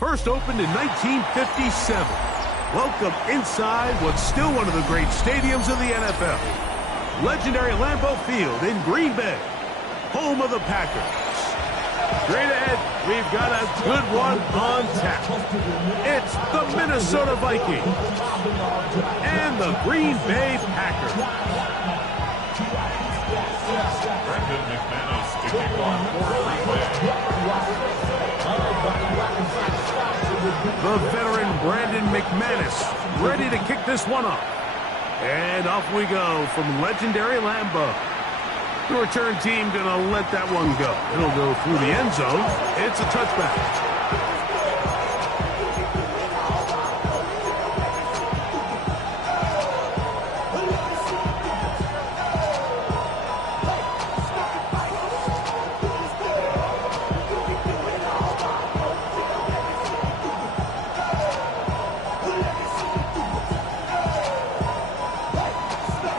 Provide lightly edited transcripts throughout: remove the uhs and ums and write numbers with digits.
First opened in 1957. Welcome inside what's still one of the great stadiums of the NFL. Legendary Lambeau Field in Green Bay, home of the Packers. Straight ahead, we've got a good one on tap. It's the Minnesota Vikings and the Green Bay Packers. Brandon McManus to kick off for Green Bay. The veteran Brandon McManus ready to kick this one off. And off we go from legendary Lambeau. The return team going to let that one go. It'll go through the end zone. It's a touchback.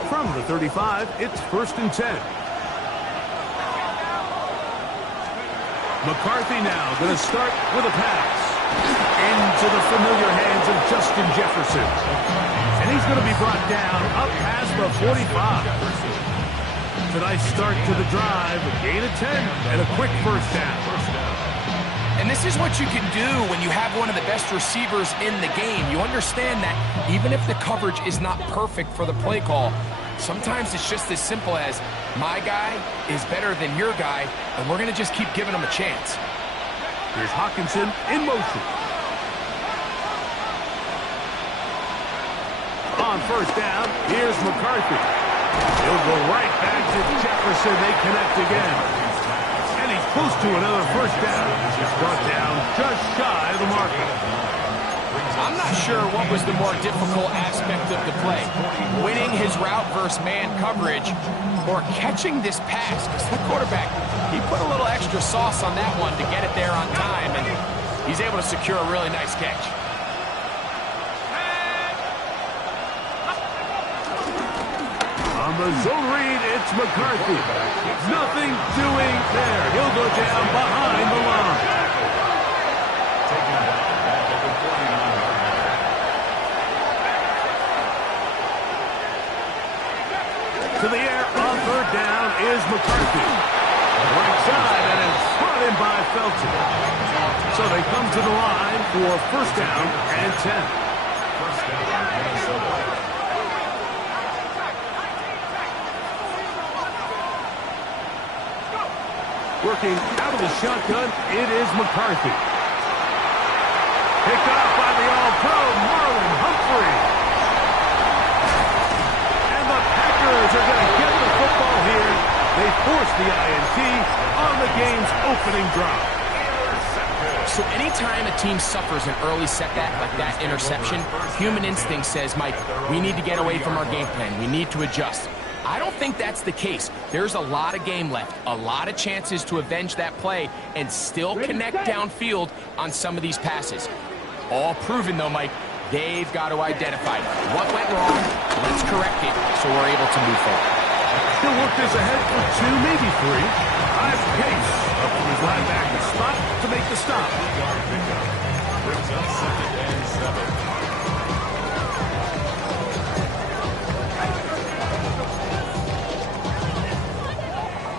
From the 35, it's 1st and 10. McCarthy now going to start with a pass. Into the familiar hands of Justin Jefferson. And he's going to be brought down up past the 45. It's a nice start to the drive. A gain of 10 and a quick first down. And this is what you can do when you have one of the best receivers in the game. You understand that even if the coverage is not perfect for the play call, sometimes it's just as simple as my guy is better than your guy, and we're going to just keep giving him a chance. Here's Hockenson in motion. On first down, here's McCarthy. He'll go right back to Jefferson. They connect again. And he's close to another first down. He's brought down just shy of the marker. I'm not sure what was the more difficult aspect of the play. Winning his route versus man coverage or catching this pass. Because the quarterback, he put a little extra sauce on that one to get it there on time. And he's able to secure a really nice catch. On the zone read, it's McCarthy. Nothing doing there. He'll go down behind the line. To the air on third down is McCarthy. Right side, and it's brought in by Felton. So they come to the line for first down and 10. First down, Minnesota. Working out of the shotgun, it is McCarthy. Picked off by the All-Pro, Marlon Humphrey. And the Packers are going to get the football here. They force the INT on the game's opening drive. So anytime a team suffers an early setback like that interception, human instinct says, Mike, we need to get away from our game plan. We need to adjust. I don't think that's the case. There's a lot of game left, a lot of chances to avenge that play and still connect downfield on some of these passes. All proven, though, Mike, they've got to identify what went wrong, let's correct it so we're able to move forward. He'll work this ahead for 2, maybe 3. High pace up to his linebacker spot to make the stop. Brings up 2nd and 7.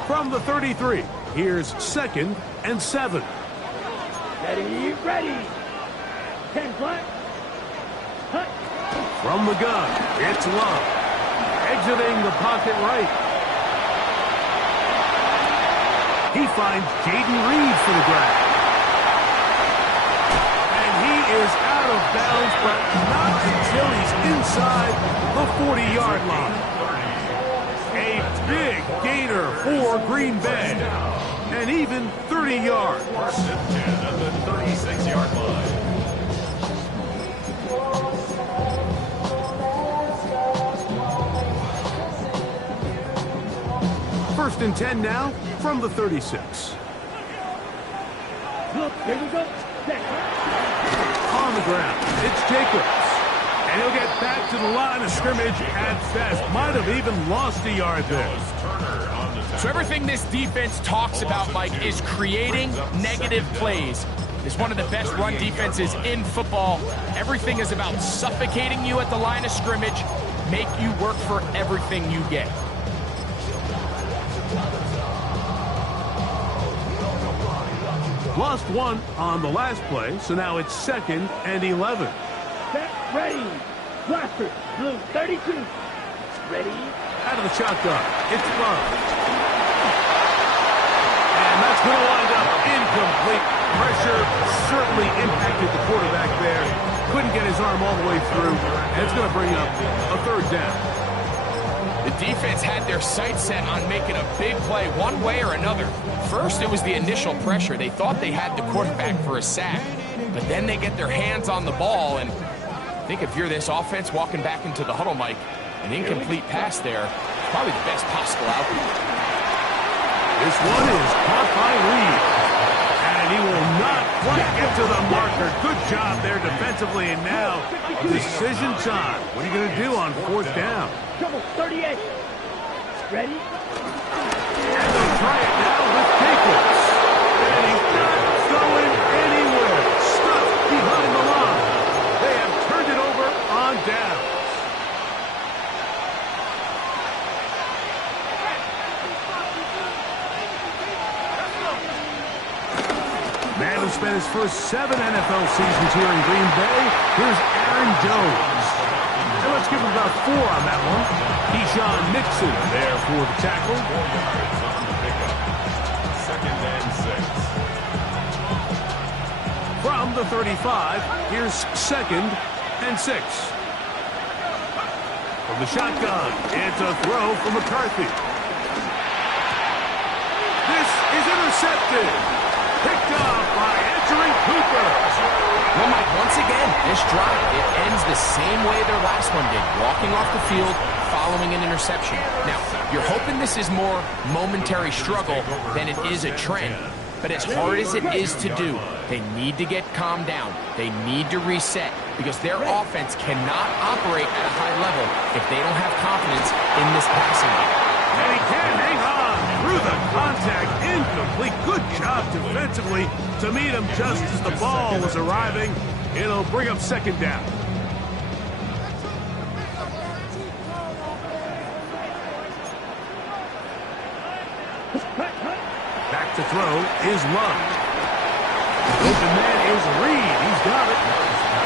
From the 33, here's 2nd and 7. Ready. 10 flat. Hut. From the gun, it's Love. Exiting the pocket right. He finds Jaden Reed for the grab. And he is out of bounds, but not until he's inside the 40-yard line. A big gainer for Green Bay. And even 30 yards. First and 10 at the 36-yard line. First and 10 now from the 36. Look, here we go. On the ground, it's Jacobs. And he'll get back to the line of scrimmage at best. Might have even lost a yard there. So everything this defense talks about, Mike, is creating negative plays. is one of the best run defenses in football. Everything is about suffocating you at the line of scrimmage, make you work for everything you get. Lost one on the last play, so now it's 2nd and 11. Set, ready. Blaster, blue, 32. Ready. Out of the shotgun, it's Love. And that's going to wind up incomplete. Pressure certainly impacted the quarterback there. Couldn't get his arm all the way through, and it's going to bring up a 3rd down. The defense had their sights set on making a big play one way or another. First, it was the initial pressure. They thought they had the quarterback for a sack, but then they get their hands on the ball, and I think if you're this offense walking back into the huddle, Mike, an incomplete pass there is probably the best possible outcome. This one is caught by Reed, and he will not quite get to the marker. Good job there defensively, and now decision time. What are you going to do on 4th down? Trouble, 38. Ready. And they'll try it now with Jacobs. And he's not going anywhere. Stuck behind the line. They have turned it over on downs. Man who spent his first 7 NFL seasons here in Green Bay, here's Aaron Jones. And let's give him about 4 on that one. Keyshawn Nixon there for the tackle. 4 yards on the pickup. 2nd and 6. From the 35, here's 2nd and 6. From the shotgun, it's a throw from McCarthy. This is intercepted. Picked up by Edgerrin Cooper. Well, Mike, once again, this drive, it ends the same way their last one did, walking off the field, following an interception. Now, you're hoping this is more momentary struggle than it is a trend. But as hard as it is to do, they need to get calmed down. They need to reset because their offense cannot operate at a high level if they don't have confidence in this passing game. And he can hang on through the contact. Incomplete. Good job defensively to meet him just as the ball was arriving. It'll bring up 2nd down. Back to throw is Love. The open man is Reed. He's got it.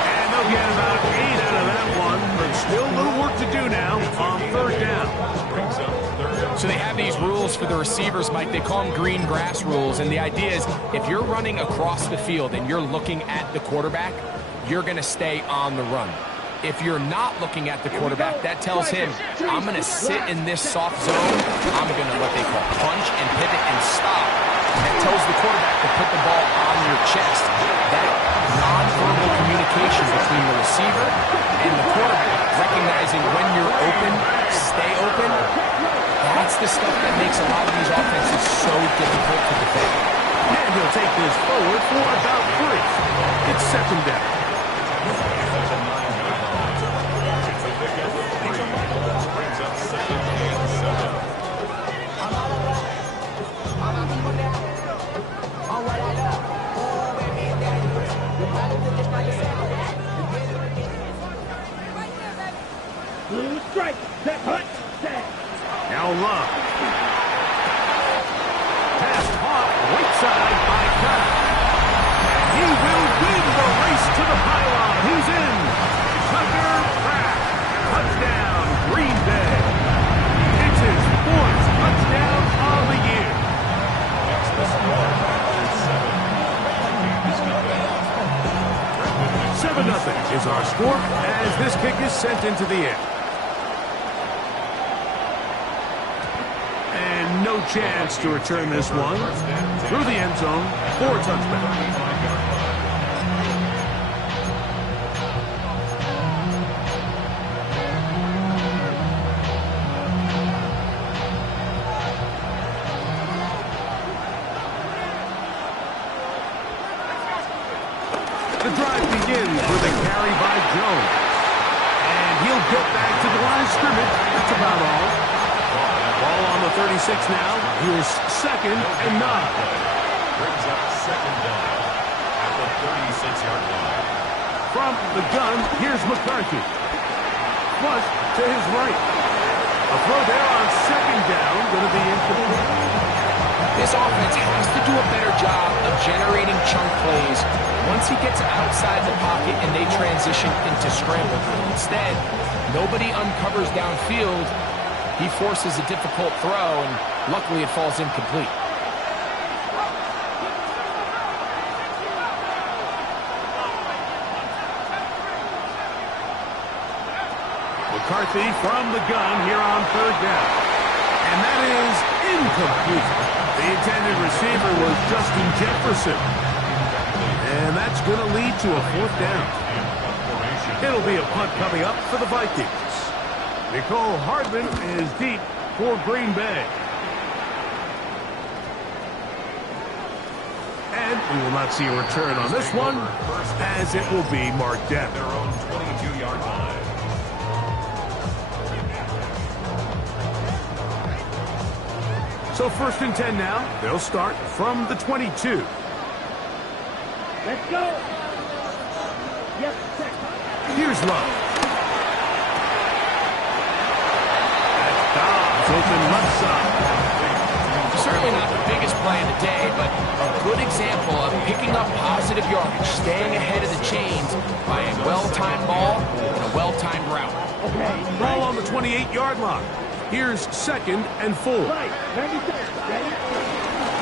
And they'll get about 8 out of that one, but still a little work to do now on 3rd down. So they have these rules for the receivers, Mike. They call them green grass rules. And the idea is if you're running across the field and you're looking at the quarterback, you're going to stay on the run. If you're not looking at the quarterback, that tells him, I'm going to sit in this soft zone. I'm going to what they call punch and pivot and stop. That tells the quarterback to put the ball on your chest. That nonverbal communication between the receiver and the quarterback, recognizing when you're open, stay open, that's the stuff that makes a lot of these offenses so difficult to defend. And he'll take this forward for about 3. It's 2nd down. Brings up 2nd and 7. Blue strike. Set, hut, set. Now Love. Pass caught right side by Pratt. And he will win the race to the pylon. He's in. Tucker Pratt. Touchdown, Green Bay. It's his 4th touchdown of the year. Makes the score 7-0 is our score as this kick is sent into the air. And no chance to return this one through the end zone for a touchback. The drive begins with a carry by Jones. And he'll get back to the line of scrimmage. That's about all. Ball on the 36 now. Here's 2nd and 9. Brings up 2nd down at the 6-yard line. From the gun, here's McCarthy. Flush to his right. A throw there on second down, going to be incomplete. This offense has to do a better job of generating chunk plays once he gets outside the pocket and they transition into scramble. Instead, nobody uncovers downfield. He forces a difficult throw, and luckily it falls incomplete. McCarthy from the gun here on third down. And that is incomplete. The intended receiver was Justin Jefferson. And that's going to lead to a fourth down. It'll be a punt coming up for the Vikings. Nicole Hardman is deep for Green Bay. And we will not see a return on this one, as it will be marked down. Their own 22-yard line. So 1st and 10 now. They'll start from the 22. Let's go. Yes, sir. Here's Love. That's Dobbs open left side. Certainly not the biggest play of the day, but a good example of picking up positive yardage, staying ahead of the chains by a well-timed ball and a well-timed route. Okay. Ball on the 28-yard line. Here's 2nd and 4. Right. Ready. Ready.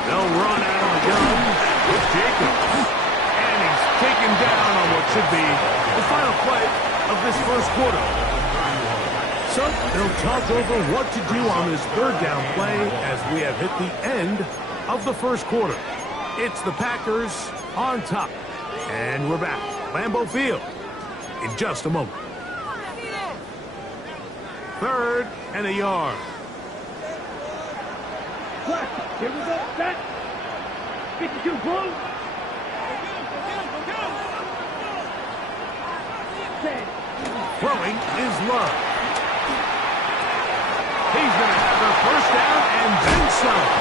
They'll run out of the gun with Jacobs. And he's taken down on what should be the final play of this first quarter. So they'll talk over what to do on this third down play as we have hit the end of the first quarter. It's the Packers on top. And we're back. Lambeau Field in just a moment. 3rd and a yard. Flash. Here we go. Set. 52 blue. Set. Throwing is Love. He's going to have a first down and then some.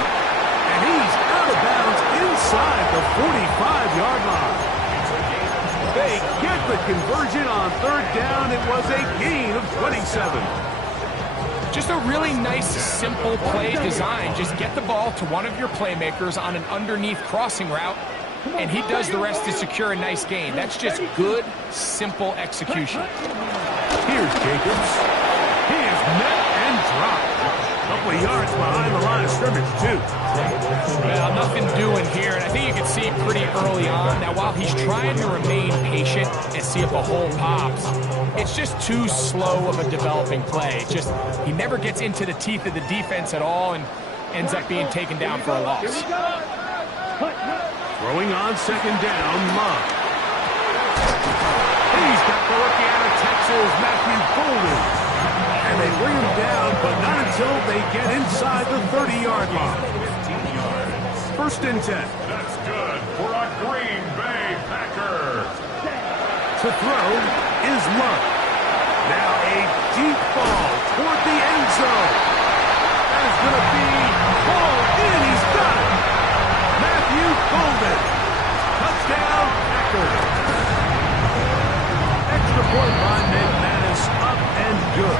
And he's out of bounds inside the 45-yard line. They get the conversion on 3rd down. It was a gain of 27. Just a really nice, simple play design. Just get the ball to one of your playmakers on an underneath crossing route, and he does the rest to secure a nice gain. That's just good, simple execution. Here's Jacobs. He is met and dropped. A couple of yards behind the line of scrimmage, too. Well, nothing doing here, and I think you can see pretty early on. Now, while he's trying to remain patient and see if a hole pops, it's just too slow of a developing play. It's just, he never gets into the teeth of the defense at all and ends up being taken down for a loss. Throwing on 2nd down, Love. He's got the rookie out of Texas, Matthew Golden. And they bring him down, but not until they get inside the 30-yard line. 1st and 10. That's good for a Green Bay Packer. To throw is Love. Now a deep ball toward the end zone. That is going to be hauled in. He's got it. Matthew Golden. Touchdown, Packers. Extra point by McManus, up and good.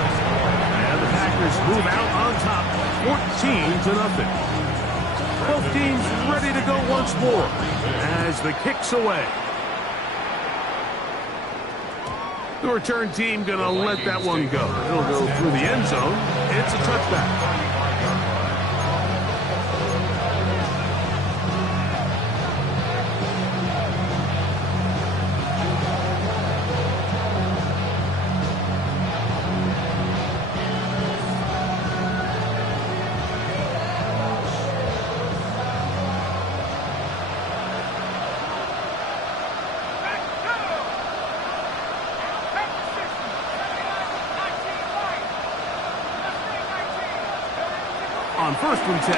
And the Packers move out on top, 14-0. Both teams ready to go once more as the kick's away. The return team going to let that one go. It'll go through the end zone. It's a touchback. On 1st and 10,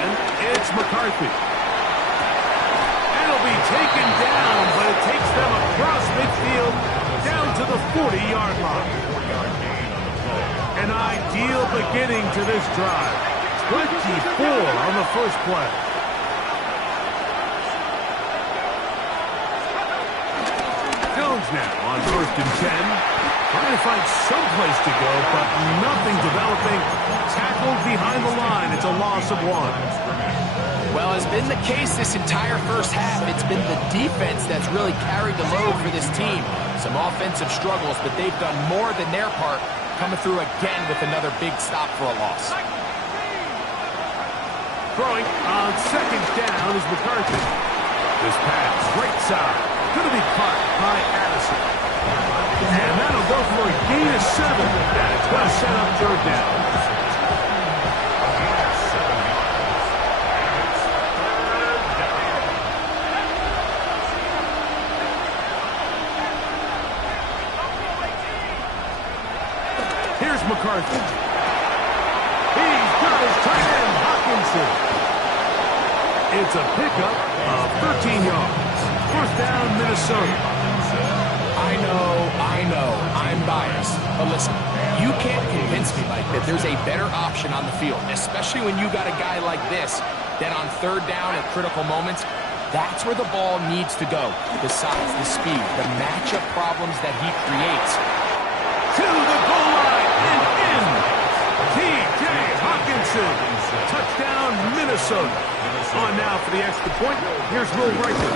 it's McCarthy. And it'll be taken down, but it takes them across midfield down to the 40-yard line. An ideal beginning to this drive. 24 on the first play. Downs now on 1st and 10. Trying to find some place to go, but nothing developing. Tackled behind the line. It's a loss of 1. Well, as been the case this entire first half, it's been the defense that's really carried the load for this team. Some offensive struggles, but they've done more than their part, coming through again with another big stop for a loss. Throwing on 2nd down is McCarthy. This pass, right side, going to be caught by Addison. And that'll go for a gain of 7. That's going to set up 3rd down. Here's McCarthy. He's got his tight end, Hockenson. It's a pickup of 13 yards. 1st down, Minnesota. I know, I'm biased. But listen, you can't convince me, Mike, that there's a better option on the field, especially when you got a guy like this, that on 3rd down at critical moments, that's where the ball needs to go. The size, the speed, the matchup problems that he creates. To the goal line and in. T.J. Hockenson. Touchdown, Minnesota. On now for the extra point. Here's Will Riker.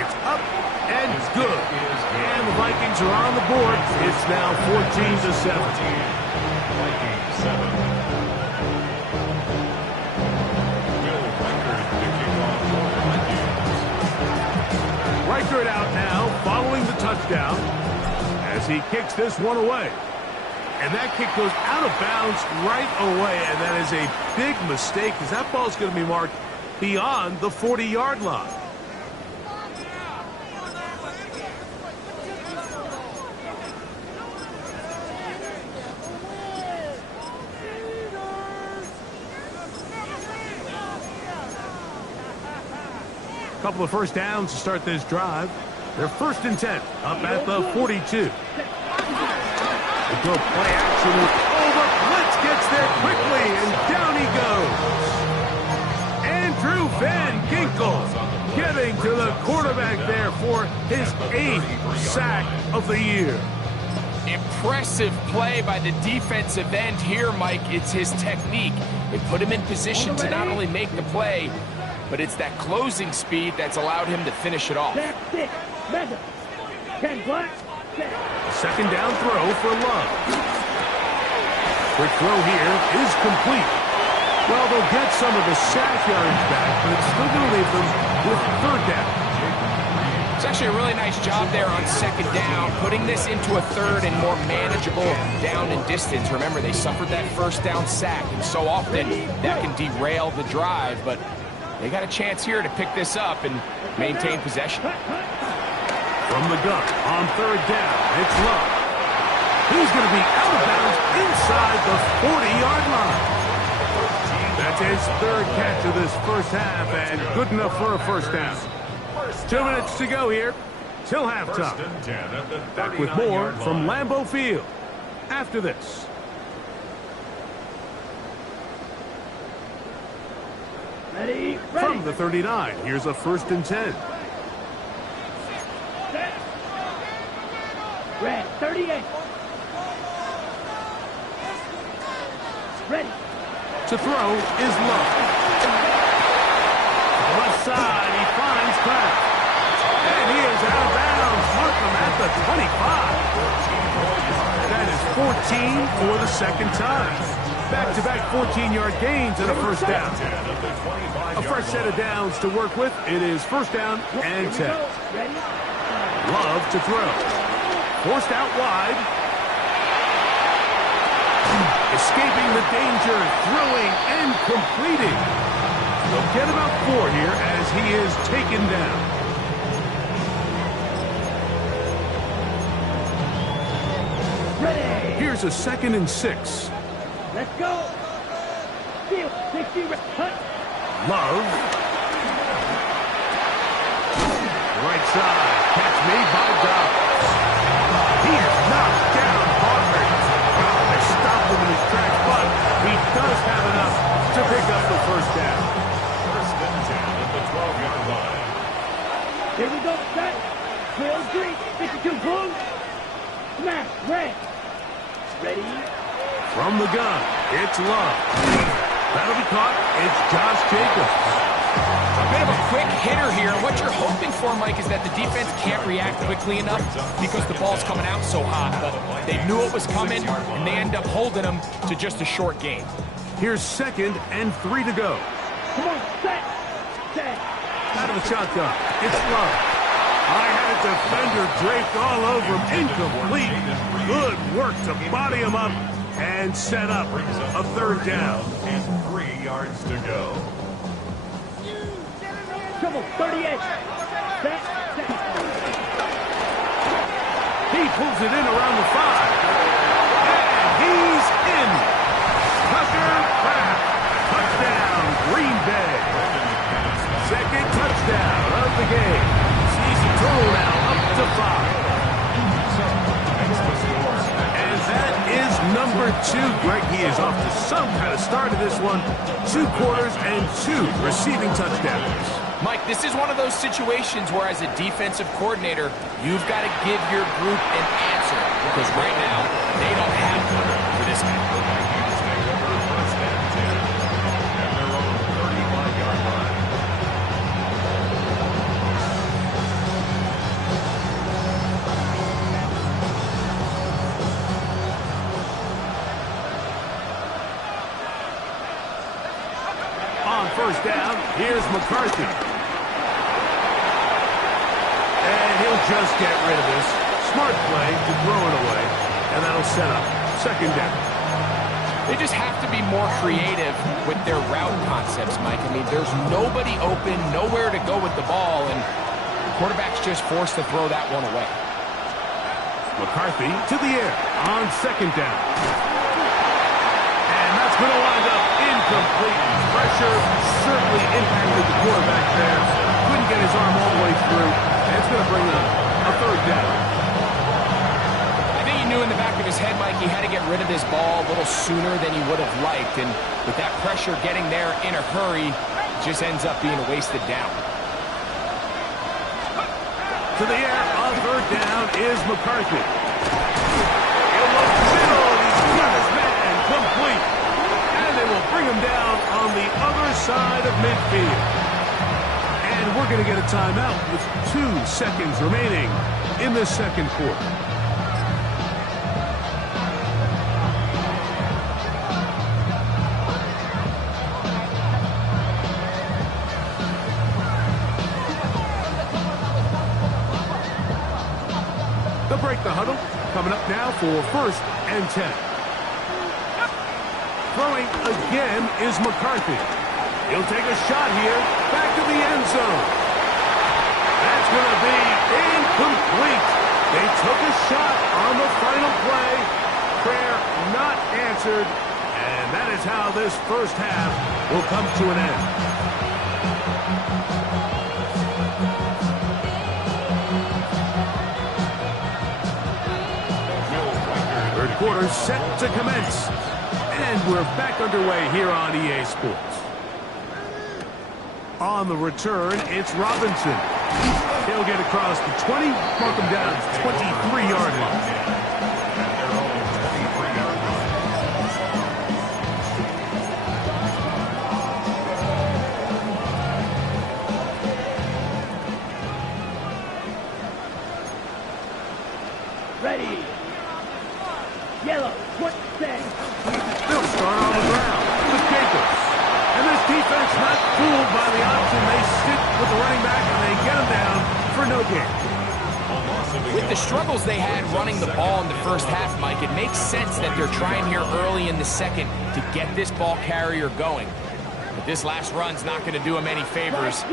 It's up and good. And the Vikings are on the board. It's now 14-7. Vikings 7. Will Riker picking off for the Vikings. Riker out now, following the touchdown, as he kicks this one away. And that kick goes out of bounds right away, and that is a big mistake because that ball is going to be marked beyond the 40-yard line. A couple of 1st downs to start this drive. They're 1st and 10, up at the 42. Go play action over. Blitz gets there quickly, and down he goes. Andrew Van Ginkel getting to the quarterback there for his 8th sack of the year. Impressive play by the defensive end here, Mike. It's his technique. They put him in position to not only make the play, but it's that closing speed that's allowed him to finish it off. 10 black. 2nd down throw for Love. Quick throw here is complete. Well, they'll get some of the sack yards back, but it's still going to leave them with 3rd down. It's actually a really nice job there on 2nd down, putting this into a 3rd and more manageable down and distance. Remember, they suffered that 1st down sack, and so often that can derail the drive, but they got a chance here to pick this up and maintain possession. From the gun on 3rd down, it's Love. He's going to be out of bounds inside the 40-yard line. That's his 3rd catch of this first half, and good enough for a 1st down. 2 minutes to go here till halftime. Back with more from Lambeau Field after this. Ready. From the 39, here's a 1st and 10. Red, 38. Ready. To throw is Love. Left side, he finds Kraft. And he is out of bounds. Markham at the 25. That is 14 for the 2nd time. Back-to-back 14-yard gains and a 1st down. A fresh set of downs to work with. It is 1st down and 10. Love to throw. Forced out wide. Escaping the danger, throwing and completing. They'll get about 4 here as he is taken down. Ready. Here's a 2nd and 6. Let's go. Field, 60, hut. Love. Right side, catch made by Dobbs. He is knocked down hard. They stopped him in his tracks, but he does have enough to pick up the 1st down. 1st and 10 at the 12-yard line. Here we go, set. 303, 52 blue. Smash, red. Ready? From the gun, it's Love. That'll be caught. It's Josh Jacobs. A bit of a quick hitter here. What you're hoping for, Mike, is that the defense can't react quickly enough because the ball's coming out so hot. But they knew it was coming, and they end up holding them to just a short game. Here's 2nd and 3 to go. Come on, set. Set. Out of the shotgun, it's Love. I had a defender draped all over him. Incomplete. Good work to body him up and set up a 3rd down. And 3 yards to go. Trouble, 38. Set. He pulls it in around the 5. And he's in. Tucker Kraft. Touchdown, Green Bay. 2nd touchdown of the game. Sees the total now up to 5. And that is number 2. Greg, he is off to some kind of start of this one. 2 quarters and 2 receiving touchdowns. Mike, this is one of those situations where as a defensive coordinator, you've got to give your group an answer. Because right now, they don't have one for this guy. On 1st down, here's McCarthy. And he'll just get rid of this. Smart play to throw it away. And that'll set up 2nd down. They just have to be more creative with their route concepts, Mike. I mean, there's nobody open, nowhere to go with the ball, and the quarterback's just forced to throw that one away. McCarthy to the air on 2nd down. And that's going to wind up incomplete. Pressure certainly impacted the quarterback there. Couldn't get his arm all the way through. And it's going to bring a 3rd down. I think he knew in the back of his head, Mike, he had to get rid of this ball a little sooner than he would have liked. And with that pressure getting there in a hurry, it just ends up being a wasted down. To the air on 3rd down is McCarthy. He'll look middle. He's got his man complete. And they will bring him down on the other side of midfield. And we're going to get a timeout with 2 seconds remaining in the 2nd quarter. They'll break the huddle. Coming up now for 1st and 10. Throwing again is McCarthy. He'll take a shot here. Back to the end zone. That's going to be incomplete. They took a shot on the final play. Prayer not answered. And that is how this 1st half will come to an end. 3rd quarter set to commence. And we're back underway here on EA Sports. On the return, it's Robinson. He'll get across the 20, mark him down at the 23-yard line. Ready. Yellow, what say? They'll start on the ground with Jacobs. And this defense not fooled by the option. They stick with the running back and they get him down for no gain. With the struggles they had running the ball in the 1st half, Mike, it makes sense that they're trying here early in the 2nd to get this ball carrier going. But this last run's not going to do him any favors.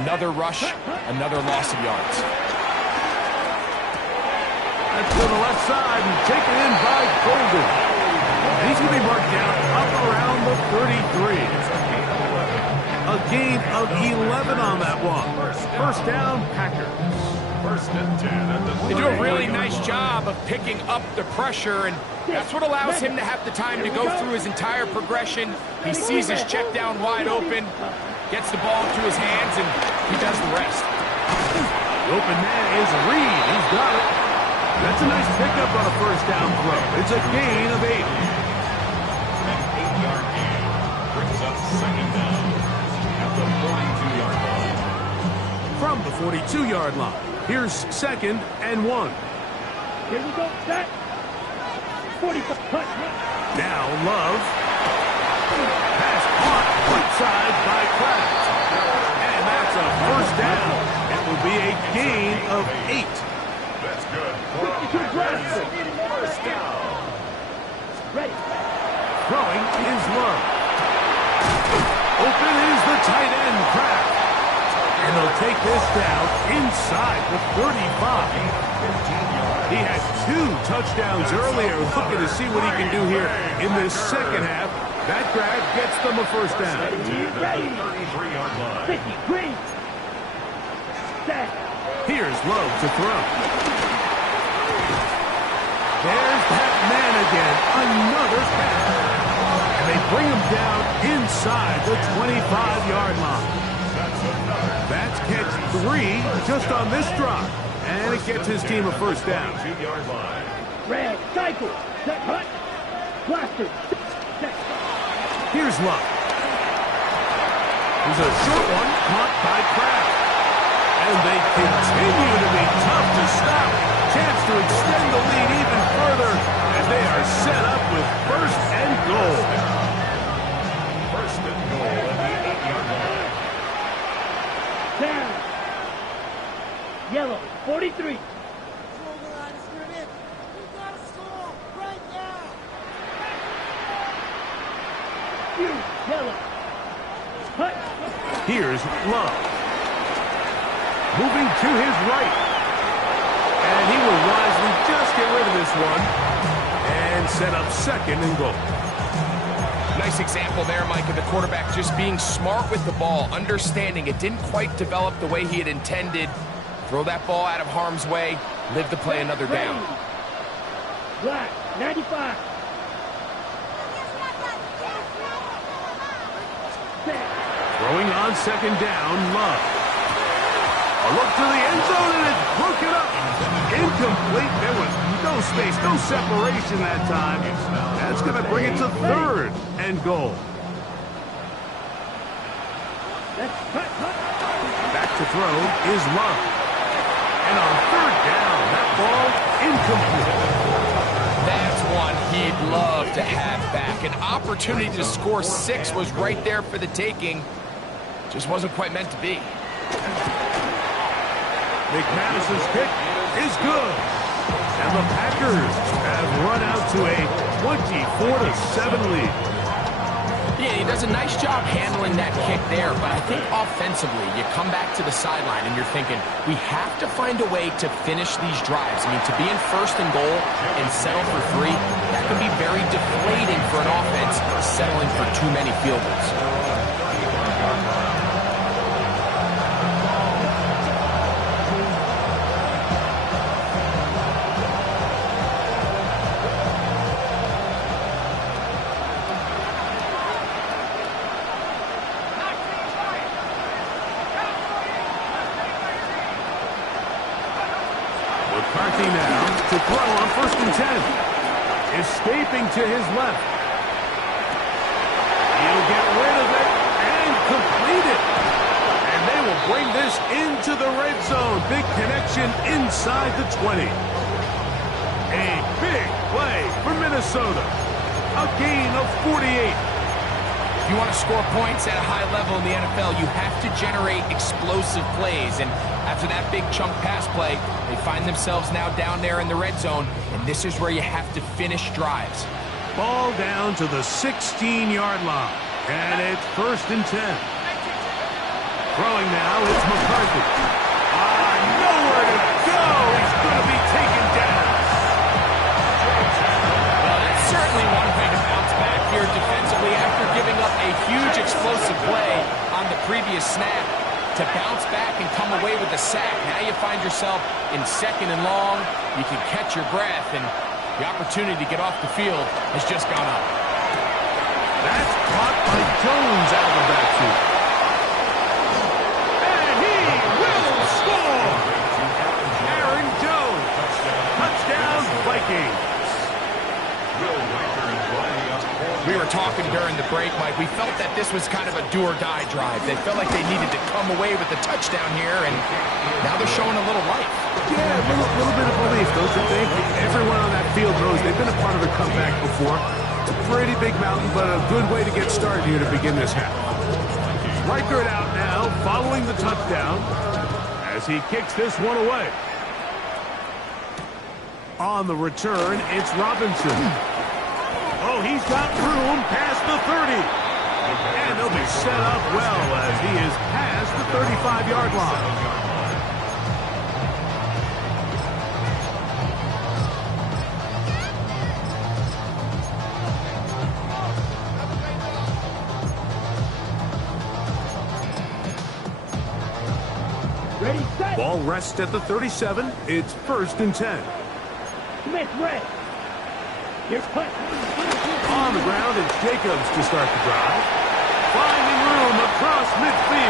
Another rush, another loss of yards. That's to the left side and taken in by Golden. And he's going to be marked down up around the 33. A gain of 11 on that one. 1st down, Packers. 1st and 10 at the They do a really nice job of picking up the pressure, and that's what allows him to have the time to go through his entire progression. He sees his check down wide open, gets the ball into his hands, and he does the rest. The open man is Reed. He's got it. That's a nice pickup on a first down throw. It's a gain of 8. An 8-yard gain brings up second down at the 42-yard line. From the 42-yard line, here's 2nd and 1. Here we go. Set. 45. Cut. Now Love. Pass caught. Right side by Kraft. And that's a first down. It will be a gain of 8. That's good. 52 grabs. First down. Ready. Throwing is Love. Open is the tight end, Kraft. And they'll take this down inside the 35. He had 2 touchdowns earlier. Looking to see what he can do here in this second half. That grab gets them a first down. Ready. 33-yard line. 50. Green. Set. Here's Love to throw. There's that man again. Another pass. And they bring him down inside the 25-yard line. That's catch 3 just on this drive. And it gets his team a first down. 2-yard line. Red. Cycle. Set. Cut. Blaster. Set. Here's Love. There's a short one caught by Kraft. And they continue to be tough to stop. Chance to extend the lead even further as they are set up with first and goal. First and goal at the 8-yard line. Down. Yellow. 43. Yellow. Cut. Here's Love. Moving to his right. And he will wisely just get rid of this one. And set up 2nd and goal. Nice example there, Mike, of the quarterback just being smart with the ball, understanding it didn't quite develop the way he had intended. Throw that ball out of harm's way, live to play another down. Black. 95. Set. Throwing on 2nd down, Love. A look to the end zone, and it's broken up. Incomplete. There was no space, no separation that time. That's going to bring it to 3rd and goal. Let's cut. Back to throw is Love. And on 3rd down, that ball incomplete. That's one he'd love to have back. An opportunity to score 6 was right there for the taking. Just wasn't quite meant to be. McManus's kick is good. And the Packers have run out to a 24-7 lead. Yeah, he does a nice job handling that kick there, but I think offensively, you come back to the sideline and you're thinking, we have to find a way to finish these drives. I mean, to be in 1st and goal and settle for 3, that can be very deflating for an offense settling for too many field goals. McCarthy now to throw on 1st and 10. Escaping to his left. He'll get rid of it and complete it. And they will bring this into the red zone. Big connection inside the 20. A big play for Minnesota. A gain of 48. If you want to score points at a high level in the NFL, you have to generate explosive plays. And after that big chunk pass play, they find themselves now down there in the red zone, and this is where you have to finish drives. Ball down to the 16-yard line, and it's 1st and 10. Throwing now, it's McCarthy. Nowhere to go. He's going to be taken down. Well, that's certainly one way to bounce back here defensively after giving up a huge explosive play on the previous snap. To bounce back and come away with a sack. Now you find yourself in 2nd and long. You can catch your breath, and the opportunity to get off the field has just gone up. That's caught by Jones out of the backfield. And he will score! Vikings. We were talking during the break, Mike. We felt that this was kind of a do-or-die drive. They felt like they needed to come away with the touchdown here, and now they're showing a little life. Yeah, a little bit of belief, don't you think? Everyone on that field knows they've been a part of the comeback before. It's a pretty big mountain, but a good way to get started here to begin this half. Reichert out now, following the touchdown, as he kicks this one away. On the return, it's Robinson. Oh, he's got room past the 30. And they'll be set up well as he is past the 35-yard line. Ready, set. Ball rests at the 37. It's 1st and 10. Smith, red. Here's Hunt. On the ground, it's Jacobs to start the drive. Finding room across midfield.